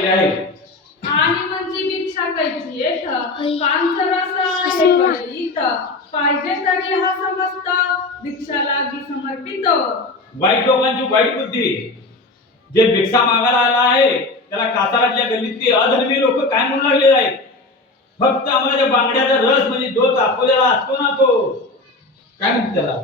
लागलेले आहे. आणि म्हणजे भिक्षा खायची येत कांचर पाहिजे तरी हा समजत भिक्षा लागी समर्पित. वाईट लोकांची वाईट बुद्धी, जे भिक्षा मागायला आला आहे त्याला कासारातल्या गल्लीतली अधर्मी लोक काय म्हणू लागलेले आहेत, फक्त आम्हाला त्या बांगड्याचा रस म्हणजे जो तापवलेला असतो ना, तो काय म्हणतात त्याला,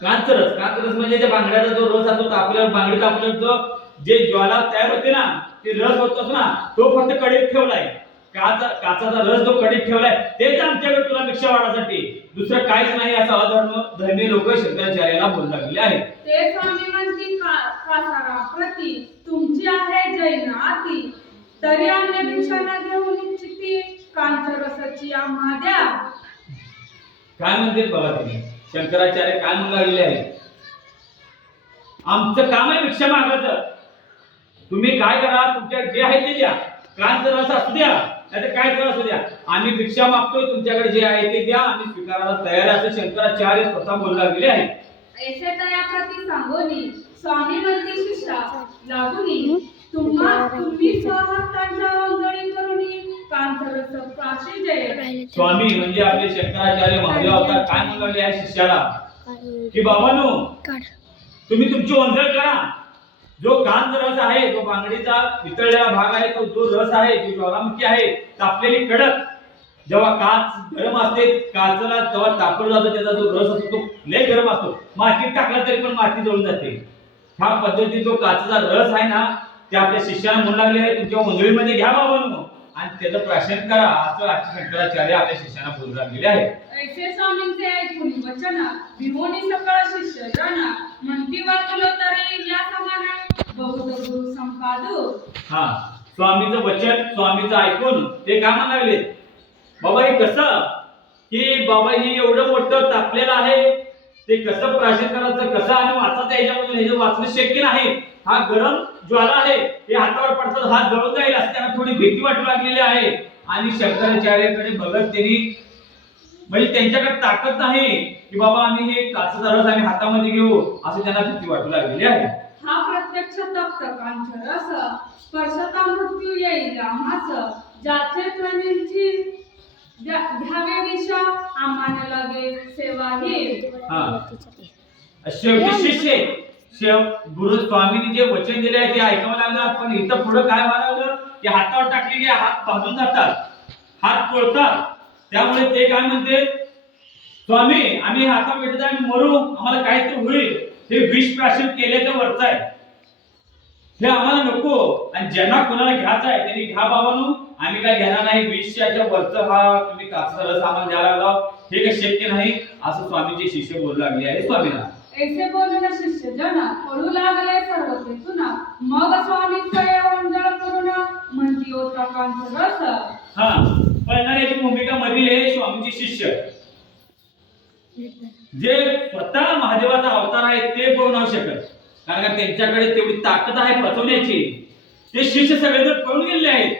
कांचरस. कांचरस म्हणजे त्या बांगड्याचा जो रस असतो, तापल्यावर बांगडी तापल्यावर जे ज्वाला तयार होते ना, ते रस होतोच ना, तो फक्त कढईत ठेवलाय. काचाचा रस जो कढईत ठेवलाय तेच आमच्याकडे तुला भिक्षा वाढासाठी, दुसरं काहीच नाही असं धर्मी लोक शंकराचार्याला बोलू लागले आहेत. ते स्वामी म्हणती कासारा प्रती तुमची आहे जैन आती, तरी अन्य भिक्षा न घेऊन इच्छिती कांचरसाची आम्हा द्या. काय म्हणते बघा तुम्ही, शंकराचार्य काय म्हणू लागलेले आहेत, आमचं काम आहे भिक्षा मागायचं, तुम्ही काय करा, तुमच्या जे आहे ते द्या, कांचरस असू द्या नाहीतर काय तर असू द्या, आम्ही भिक्षा मागतोय, तुमच्याकडे जे आहे ते द्या, आम्ही स्वीकारायला तयार आहे, असं शंकराचार्य स्वतः बोलू लागलेले आहेत. ऐसे तया प्रती सांगोनी स्वामी म्हणती शिष्या लागुनी तुम्ही स्वहस्तांच्या ओंजळी करूनी कांचरस प्राशी जय. स्वामी म्हणजे आपले शंकराचार्य महादेव अवतार काय म्हणू लागले आहे शिष्याला, की बाबांनो तुम्ही तुमची ओंजळ करा, जो कांचरस आहे, जो बांगडीचा वितळलेला भाग आहे, तो जो रस आहे, जी ज्वालामुखी आहे तापलेली कडक, जेव्हा काच गरम असते, काचला जेव्हा तापलं जातं त्याचा जो रस असतो तो लय गरम असतो, मातीत टाकला तरी पण माती जळून जाते. ह्या पद्धतीने जो काचेचा रस आहे ना, ते आपल्या शिष्याला म्हणू लागले आहे, तुमच्या ओंजळीमध्ये घ्या बाबांनो आणि त्याचं प्राशन करा, असं शंकराचार्य आपल्या शिष्याला बोलू लागलेले आहे. ऐसे स्वामींचे ऐकून वचन विमोनी सकळ शिष्य जन म्हणती वाचलो तरी या समान बहुत गुरु संपादू. हा, स्वामीचं वचन, स्वामीचं ऐकून ते काय म्हणू लागले, बाबा हे कसं, की बाबा हे एवढं मोठं तापलेलं आहे, ते कसं प्राशन करायचं, कसं आणि वाचायचं, याच्यामधून हे वाचणं शक्य नाही, हा गरम ज्वाला आहे, हे हातावर पडतात हात जळून जाईल असं त्यांना थोडी भीती वाटू लागलेली आहे. आणि शंकराचार्याकडे बघत त्यांनी, म्हणजे त्यांच्याकडे ताकद नाही की बाबा आम्ही हे काचेचा रस आम्ही हातामध्ये घेऊ, असं त्यांना भीती वाटू लागलेली आहे. हा प्रत्यक्ष तप्त कांचरस स्पर्शता मृत्यू येईल आम्हास, ज्याचे त्वनेची घ्यावे विषा आम्हाला लागे सेवा ही. शेवटी शिष्य गुरु स्वामींनी जे वचन दिले आहे ते ऐकावं लागलं, पण इथं पुढे काय व्हायला, की हातावर टाकले की हात भाजून जातात, हात पोळतात, त्यामुळे ते काय म्हणते, स्वामी आम्ही हाता भेटत आम्ही मरू, आम्हाला काहीतरी होईल, हे विष प्राशन केल्याचं वरच आहे, हे आम्हाला नको, आणि ज्यांना कोणाला घ्यायचं आहे त्यांनी घ्या बाबांनो, आम्ही काय घेणार नाही, विषयाच्या वरचं हा तुम्ही काचेचा रस आम्हाला द्यायला लागला, हे काही शक्य नाही, असं स्वामीचे शिष्य बोलू लागले आहे स्वामींना. ऐसे बोलून शिष्य जन पडू लागले सर्व ते तुना, मग स्वामी ओंजळ करून म्हणती होता कांचरस. हा, पळणाऱ्याची भूमिका मधील हे स्वामीचे शिष्य, जे स्वतः महादेवाचा अवतार आहे ते पळू नाही शकत, कारण का त्यांच्याकडे तेवढी ताकद आहे पचवण्याची, ते शिष्य सगळेजण पळून गेलेले आहेत,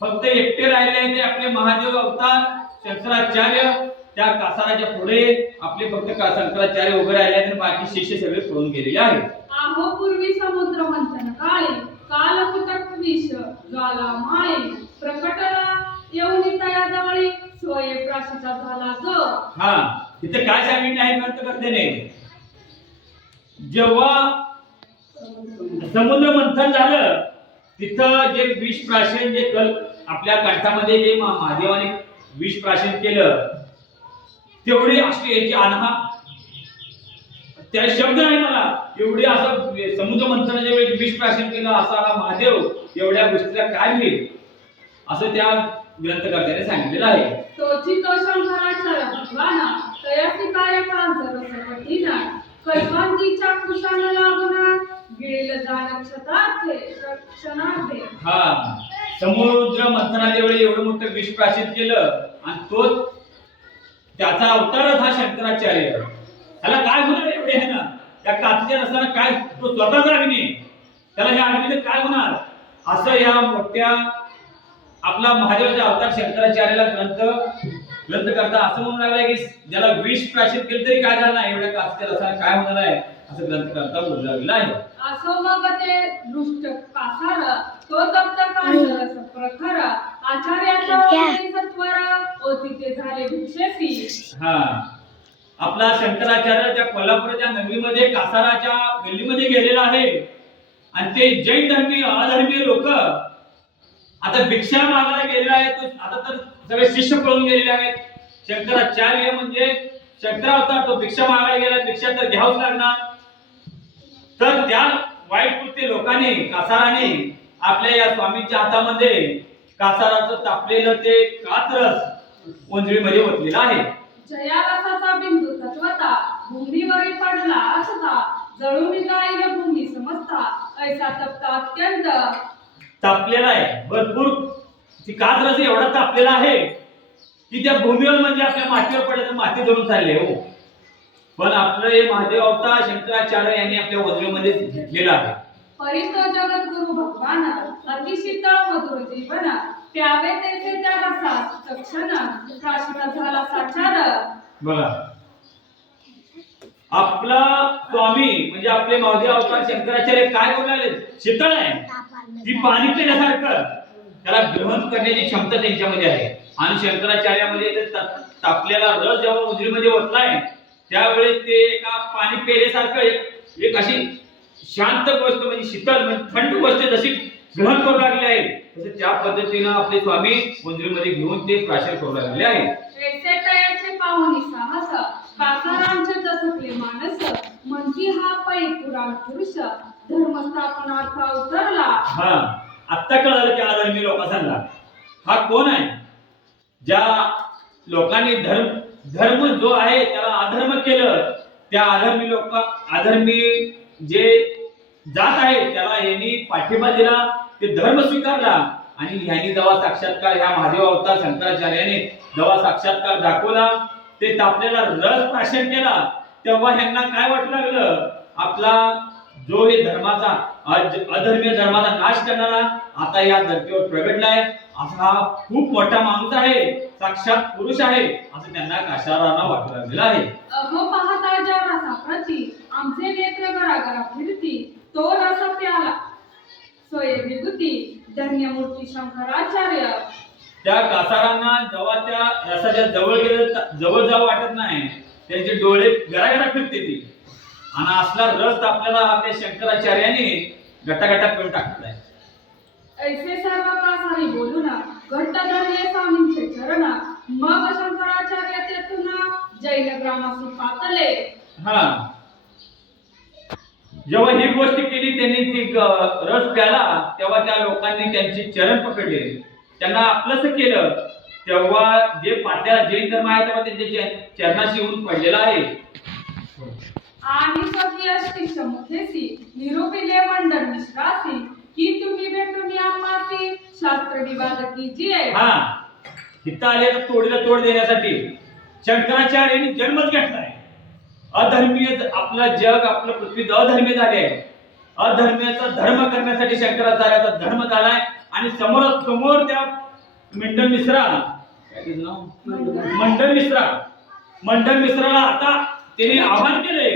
फक्त एकटे राहिले आहेत ते आपले महादेव अवतार शंकराचार्य, त्या कासाराच्या पुढे आपले फक्त शंकराचार्य उभे राहिले आहेत आणि बाकी शिष्य सगळे पळून गेलेले आहेत. आहो पूर्वी समुद्र मंथन काळी काल कुटक विष ज्वाला माळी प्रकटला येऊन तया जवळी सोये प्राशीचा झाला जो. हा, इथे काय सांगितलं आहे ग्रंथ करतेने, जेव्हा समुद्र मंथन झालं तिथं जे विष प्राशन, जे कल आपल्या कंठामध्ये जे महादेवाने विष प्राशन केलं, तेवढी अशी याची अनहा त्या शब्द नाही मला, एवढी असं समुद्र मंथनाच्या वेळी विष प्राशन केलं असा महादेव, एवढ्या गोष्टीला काय होईल असं त्या ग्रंथकर्त्याने सांगितलेलं आहे. तोची तो शंकराचार्य भगवाना तयासी काय कांचरस कठीण कैवांतीच्या कुशाने लागून गेल जाण क्षणार्थे. हा, समुद्र मंथनाच्या वेळी एवढं मोठं विष प्राशन केलं आणि तो त्याचा अवतारच हा शंकराचार्य, त्याला काय होणार एवढे आहे ना, त्या काचेच्या रसाला काय, तो स्वतःच अग्नी, त्याला ह्या अग्नीने काय होणार, असं या मोठ्या आपला महादेवाचा अवतार शंकराचार्याला ग्रंथ करता असं म्हणून लागलाय की ज्याला विष प्राशन केलं तरी काय झालं नाही, एवढ्या काचेच्या रसाला काय होणार आहे, असं ग्रंथकर्ता बोलू लागला आहे. असो मग ते दृष्ट कासार तो तप्त कांजरस प्रखर आचार्याचा सत्वर ओतिते झाले भिक्षेसी. हा, आपला शंकराचार्य त्या कोल्हापूरच्या नगरीमध्ये कासाराच्या गल्लीमध्ये गेलेला आहे आणि ते जैन धर्मीय अधर्मीय लोक आता भिक्षा मागायला गेलेले आहेत. आता तर सगळे शिष्य पळून गेलेले आहेत. शंकराचार्य म्हणजे शंकरावतार, तो भिक्षा मागायला गेला, भिक्षा तर घ्यावच लागणार. तर त्या वाईट कृत्य लोकांनी कासाराने आपल्या या स्वामींच्या हातामध्ये कासाराचं तापलेलं ते कात्रस ओंजळीमध्ये ओतलेलं आहे. जया रसाचा बिंदू तत्वता भूमीवरी पडला असता जळून जाईल भूमी समजता ऐसा तप्ता अत्यंत तापलेला आहे. भरपूर ती कात्रस एवढा तापलेला आहे की त्या भूमीवर म्हणजे आपल्या मातीवर पडलं तर माती जळून चालले हो. पण आपलं हे महादेव अवतार शंकराचार्य यांनी आपल्या ओंजळीमध्ये घेतलेला आहे. परितो जगद्गुरु भगवान अतिशीतळ मधुर जीवन प्यावे तेथे त्या रसात चक्षण प्राशिता झाला साचार. बघा, आपला स्वामी म्हणजे आपले महादेव अवतार शंकराचार्य काय बोलू लागले? शीतळ आहे, ती पाणी पिण्यासारखं, त्याला ग्रहण करण्याची क्षमता त्यांच्यामध्ये आहे. आणि शंकराचार्यामध्ये ते तापलेला रस जेव्हा उजळीमध्ये ओतलाय त्यावेळेस ते एका पाणी पेल्यासारखं एक अशी शांत गोष्ट म्हणजे शीतल म्हणजे थंड गोष्ट जशी ग्रहण करू लागले आहे तसे त्या पद्धतीनं आपले स्वामी उजळीमध्ये घेऊन ते प्राशन करू लागले आहे. ऐसे तयाचे पाहुणी साहस कासारांचे दसकले मानस म्हणती हा पै पुराण पुरुष धर्मस्थापनार्थ अवतरला. हा, आत्ता कळालं की अधर्मी लोकांना हा कोण आहे. ज्या लोकांनी धर्म जो आहे त्याला अधर्म केलं, त्या अधर्मी जे जात आहे त्याला यांनी पाठिंबा दिला, ते धर्म स्वीकारला. आणि यांनी जेव्हा साक्षात्कार ह्या महादेव अवतार शंकराचार्याने जेव्हा साक्षात्कार दाखवला, ते तापलेला रस प्राशन केला, तेव्हा ह्यांना काय वाटू लागलं, आपला जो हे धर्माचा अधर्मीय धर्माचा नाश करणारा आता या धर्तीवर प्रगटलाय, असा खूप मोठा माणूस आहे, साक्षात पुरुष आहे असं त्यांना कासारांना वाटू लागलेलं आहे. अहो पाहता ज्या रसाप्रती आमचे नेत्र गरागरा फिरती तो रस प्याला सोये विभूती धन्य मूर्ती शंकराचार्य. त्या कासारांना जेव्हा त्या रसाच्या जवळ जावं वाटत नाही, त्यांचे डोळे गरागरा फिरते ती. आणि असला रस आपल्याला आपल्या शंकराचार्याने गटागटा पिऊन टाकला आहे. ऐसे सर्व कासारी बोलून घट्ट धरले स्वामींचे चरण मग शंकराचार्य तेथून जैन ग्रामासी पातले. हा, जेव्हा ही गोष्ट केली त्यांनी ती रस प्याला तेव्हा त्या लोकांनी त्यांचे चरण पकडले, त्यांना आपलंच केलं. तेव्हा जे पाट्या जैन धर्म आहे तेव्हा त्यांच्या चरणाशी येऊन पडलेला आहे. आणि स्वकीय शिष्य मुखेसी निरोपिले मंडळ मिश्रासी की तुम्ही भेटून आम्हासी शास्त्र विवाद कीजिए. हा, इथं आले तर तोडीला तोड देण्यासाठी शंकराचार्यांनी जन्मच घेतलाय. अधर्मीय आपलं जग आपलं पृथ्वी अधर्मीय झाले आहे. अधर्मीयाचा धर्म करण्यासाठी शंकराचार्याचा धर्म झालाय. आणि समोर त्या मंडल मिश्राला आता त्यांनी आव्हान केले,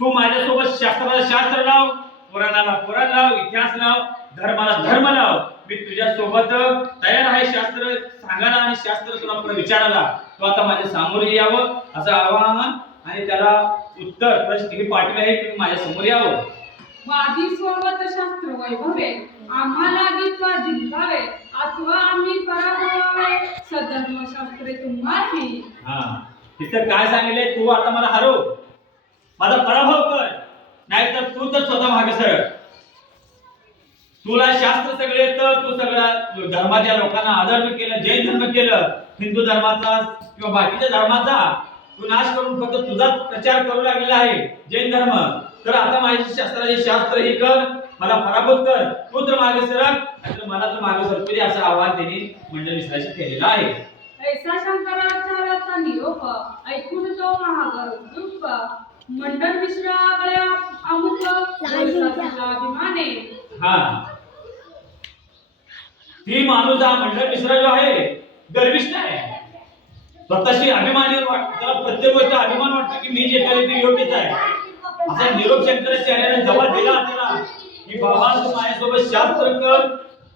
तू माझ्यासोबत शास्त्राला शास्त्र लाव, पुराणाला पुराण लाव, इतिहास लाव, धर्माला धर्म लाव. मी तुझ्या सोबत तयार आहे शास्त्र सांगायला आणि शास्त्र तुला विचारायला. तू आता माझ्या सामोरे यावं असं आवाहन आणि त्याला उत्तर प्रश्न हे पाठवले आहे की माझ्या समोर यावं. वादी सोबत शास्त्र वैभवे आम्हाला गीतवा जिंकावे अथवा आम्ही पराभवावे सधर्म शास्त्रे तुम्हासी. हा, तिथं काय सांगितले, तू आता मला हरव, माझा पराभव कर, नाहीतर तू तर स्वतः मागे सर. तुला शास्त्र सगळे येतं, तू सगळ्या धर्माच्या लोकांना अधर्म केलं, जैन धर्म केलं, हिंदू धर्माचा किंवा बाकीच्या धर्माचा तू नाश करून फक्त तुझाच प्रचार करू लागलेला आहे जैन धर्म. तर आता माझ्या शास्त्राचे शास्त्र हे कर, मला पराभूत कर, तू तर मागे सरक, नाहीतर मला तर मागे सरकू दे असं आवाहन त्यांनी मंडळ मिश्राशी केलेलं आहे. ऐसा शंकराचार्याचा निरोप ऐकून तो महागरुप मंडळ मिश्रा गळ्या अमुक अभिमाने. हा, ती माणूस हा मंडळ मिश्रा जो आहे गर्विष्ठ आहे, स्वतःशी अभिमानी वाटतो, प्रत्येक गोष्ट अभिमान वाटतो की मी जे केले ते योग्यच आहे. असा निरोप शंकराचार्याने जेव्हा दिला त्याला की बाबा तू माझ्यासोबत शास्त्र कर,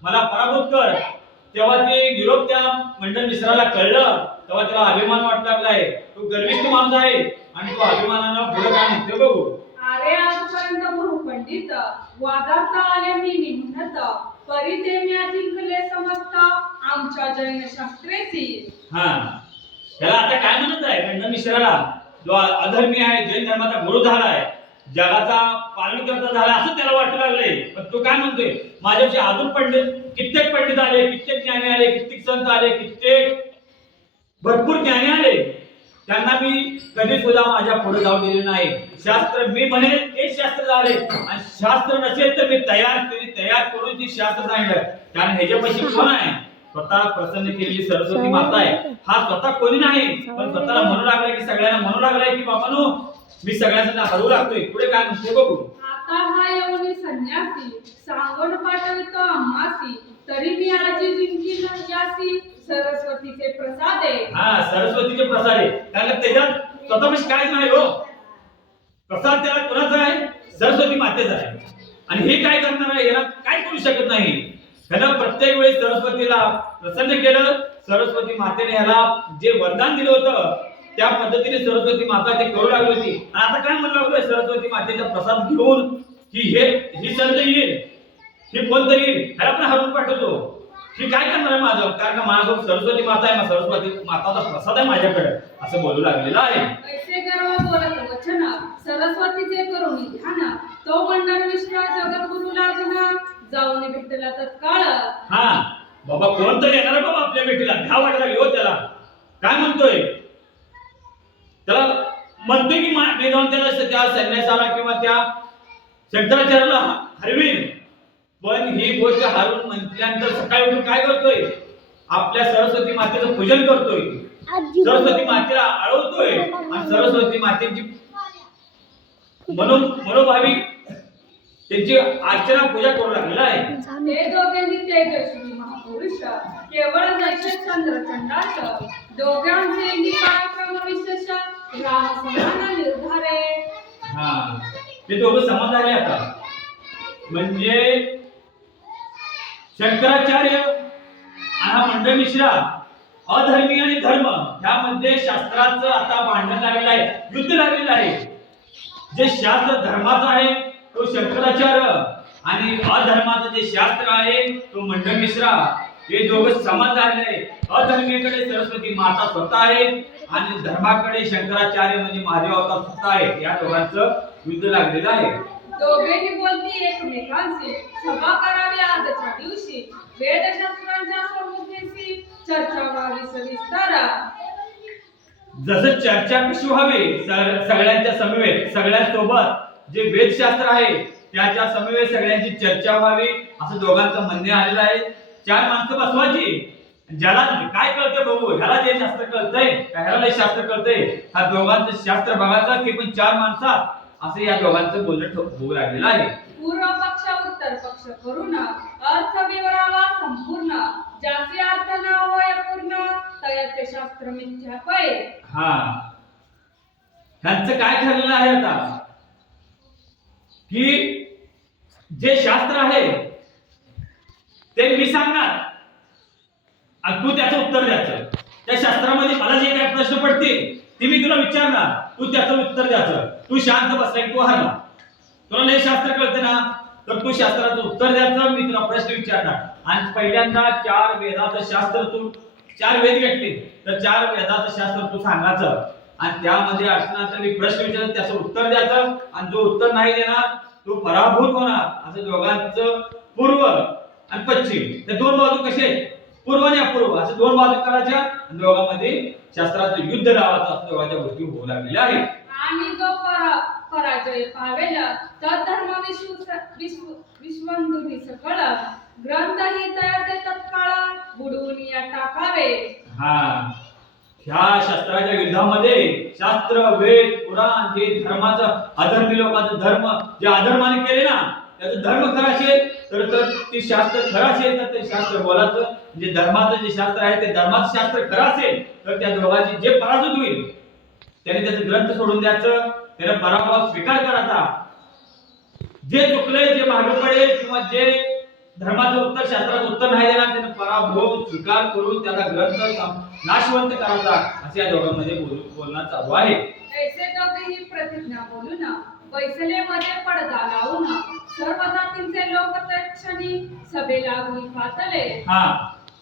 मला पराभूत कर, तेव्हा ते निरोप त्या मंडन मिश्राला कळलं. तेव्हा त्याला अभिमान वाटू लागलाय. तो गर्विष्ठ माणूस आहे आणि तो अभिमानानं पुढे काय म्हणतो बघू. अरे आजपर्यंत बहुपंडित वादात आले मी म्हणत, परी ते म्या जिंकले समजता आमच्या जैन शास्त्रेची. हा, त्याला आता काय म्हणत आहे मंडन मिश्राला, जो अधर्मी आहे, जैन धर्माचा गुरु झालाय, जगाचा पालन करता झाला असं त्याला वाटू लागले. पण तो काय म्हणतोय, माझ्याशी अजून कित्येक पंडित आले, कित्येक ज्ञानी आले, कित्येक संत आले, कित्येक भरपूर ज्ञानी आले, त्यांना मी कधी सुद्धा माझ्या पुढे जाऊ दिले नाही. शास्त्र मी म्हणेल ते शास्त्र झाले आणि शास्त्र नसेल तर मी तयार करून ती शास्त्र सांगितलं. कारण ह्याच्यापाशी कोण आहे, स्वतः प्रसन्न केलेली सरस्वती माता आहे. हा स्वतः कोणी नाही, पण स्वतःला म्हणू लागलाय की सगळ्यांना म्हणू लागलाय की बाबांनो मी सगळ्यांना हरवू लागतोय. पुढे काय म्हणते बघू. आता हा येऊनी संन्यासी सांगून पाठवितो आम्हासी, तरी मी आजी जिंकी यासी सरस्वतीचे प्रसादे. हा, सरस्वतीचे प्रसाद आहे. कारण त्याच्यात स्वतःपाशी काहीच नाही हो. प्रसाद त्याला कोणाचा आहे, सरस्वती मातेचा आहे. आणि हे काय करणार आहे, याला काय करू शकत नाही. त्यानं प्रत्येक वेळेस सरस्वतीला प्रसन्न केलं. सरस्वती मातेने याला जे वरदान दिलं होतं त्या पद्धतीने सरस्वती माता ते करू लागली होती. आणि आता काय म्हणलं लागलोय, सरस्वती मातेचा प्रसाद घेऊन ही संत येईल, ही कोणतरी येईल, ह्याला पण हरवून पाठवतो. ही काय करणार आहे माझं, कारण का माझ्यासोबत सरस्वती माता आहे, सरस्वती माताचा प्रसाद आहे माझ्याकडे, असं बोलू लागलेला आहे. ऐसे गर्व बोलत वचन सरस्वतीचे करून ध्यान, तो मंडन मिश्रा जगद्गुरु लागना जाऊन भेटला तत्काळ. हा बाबा, कोणतरी येणार बाबा आपल्या भेटीला, भ्या वाटायला लागली हो त्याला. काय म्हणतोय, त्याला म्हणतोय की मी जाऊन त्याला त्या संन्यासाला किंवा त्या शंकराचार्याला हरवीन. पण ही गोष्ट हारून म्हटल्यानंतर सकाळी उठून काय करतोय, आपल्या सरस्वती मातेचं पूजन करतोय, सरस्वती मातेला आळवतोय आणि सरस्वती मातेची मनोभावी त्यांची अर्चना पूजा करू लागलेला आहे. ते दोघेही तेजस्वी महापुरुष केवळ जैसे चंद्रचंडाच, दोघांचे कार्यक्रम विशेष राम समान निर्धारे. हा, ते दोघं समान झाले आता. म्हणजे शंकराचार्य आणि हा मंडन मिश्रा, अधर्मी आणि धर्म ह्यामध्ये शास्त्राचं आता भांडण लागलेलं आहे, युद्ध लागलेलं आहे. जे शास्त्र धर्माचं आहे तो शंकराचार्य आणि अधर्माचं जे शास्त्र आहे तो मंडन मिश्रा, हे दोघं समान झालेले आहे. अधर्मीकडे सरस्वती माता स्वतः आहे आणि धर्माकडे शंकराचार्य म्हणजे महादेव अवतार स्वतः आहे. या दोघांचं युद्ध लागलेलं आहे. दोघेही बोलती एकमेकांशी, सभा करावी आजच्या दिवशी, वेदशास्त्रांच्या सम्मुखीशी चर्चा व्हावी सविस्तर. जसं चर्चा कशी व्हावी, सगळ्यांच्या समवेत, सगळ्यांसोबत जे वेदशास्त्र आहे त्याच्या समवेत सगळ्यांची चर्चा व्हावी असं दोघांचं म्हणणे आलेलं आहे. 4 माणसं बसवायची, ज्याला काय कळतंय बघू, ह्याला जे शास्त्र कळतंय ह्याला शास्त्र कळतंय, हा दोघांचं शास्त्र बघायचं की पण 4 माणसात असं या दोघांचं बोलणं होऊ लागलेलं आहे. पूर्व पक्ष उत्तर पक्ष करून अर्थ विवरावा संपूर्ण, ज्याचे अर्थ न होय पूर्ण तयाचे शास्त्र मिथ्या पै. हा, ह्यांचं काय ठरलेलं आहे आता की जे शास्त्र आहे ते मी सांगणार आणि तू त्याचं उत्तर द्यायचं. त्या शास्त्रामध्ये मला जे काही प्रश्न पडतील ते मी तुला विचारणार, तू त्याचं उत्तर द्यायचं. तू शांत बसलाय, तू हरला, तुला लय शास्त्र कळते ना, तर तू शास्त्राचं उत्तर द्यायचं, मी तुला प्रश्न विचारणार. आणि पहिल्यांदा 4 वेदाचं शास्त्र, तू 4 वेद घेतले तर 4 वेदाचं शास्त्र तू सांगायचं आणि त्यामध्ये अडचणात मी प्रश्न विचारतो, त्याचं उत्तर द्यायचं आणि जो उत्तर नाही देणार तो पराभूत होणार. असं दोघांचं पूर्व आणि पश्चिम ते 2 बाजू कसे, पूर्व आणि अपूर्व असं 2 बाजू करायच्या आणि दोघांमध्ये शास्त्राचं युद्ध लावायचं, असं दोघांच्या गोष्टी होऊ लागलेल्या आहेत. आणि जो पराजय पावेल तर धर्म विश्वंधुनी सकळ, ग्रंथ ही तयाचे तत्काळ बुडवून या टाकावे. हा, ह्या शास्त्राच्या युद्धामध्ये शास्त्र, वेद, पुराण हे धर्माचं, अधर्मी लोकांचं धर्म जे अधर्माने केले ना त्याचं धर्म खरं असेल तर ते शास्त्र खरं असेल तर ते शास्त्र बोलायचं. जे धर्माचं जे शास्त्र आहे ते धर्माचं शास्त्र खरं असेल तर त्या दोघांची जे पराजित होईल त्याने त्याचं ग्रंथ सोडून द्यायचं त्याने पराभव स्वीकार करायचा. जे चुकले, जे मागे पडेल किंवा जे धर्माचं उत्तर, शास्त्राचं उत्तर नाही देणार, त्याने पराभव स्वीकार करून त्याचा ग्रंथ नाशवंत करायचा, असे या दोघांमध्ये बोलणं चालू आहे. ऐसे दोघेही प्रतिज्ञा बोलून बैसलेमध्ये पडदा लावून सर्व जातींचे लोक तत्क्षणी सभेला फातले. हा,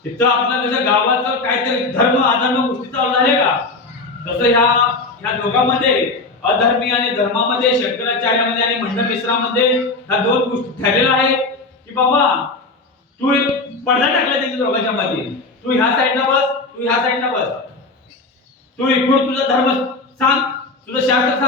तिथं आपलं कसं गावाचं काहीतरी धर्म अधर्म गोष्टी चालू झाले का, तसं ह्या दोघांमध्ये अधर्मी आणि धर्मामध्ये, शंकराचार्यामध्ये आणि मंडळ मिश्रामध्ये ह्या दोन गोष्टी ठरलेल्या आहेत की बाबा तू पडदा टाकला त्यांच्या दोघांच्या मध्ये, तू ह्या साईडला बस, तू ह्या साईडला बस, तू इकडून तुझा धर्म सांग, तुझं शास्त्र सांग.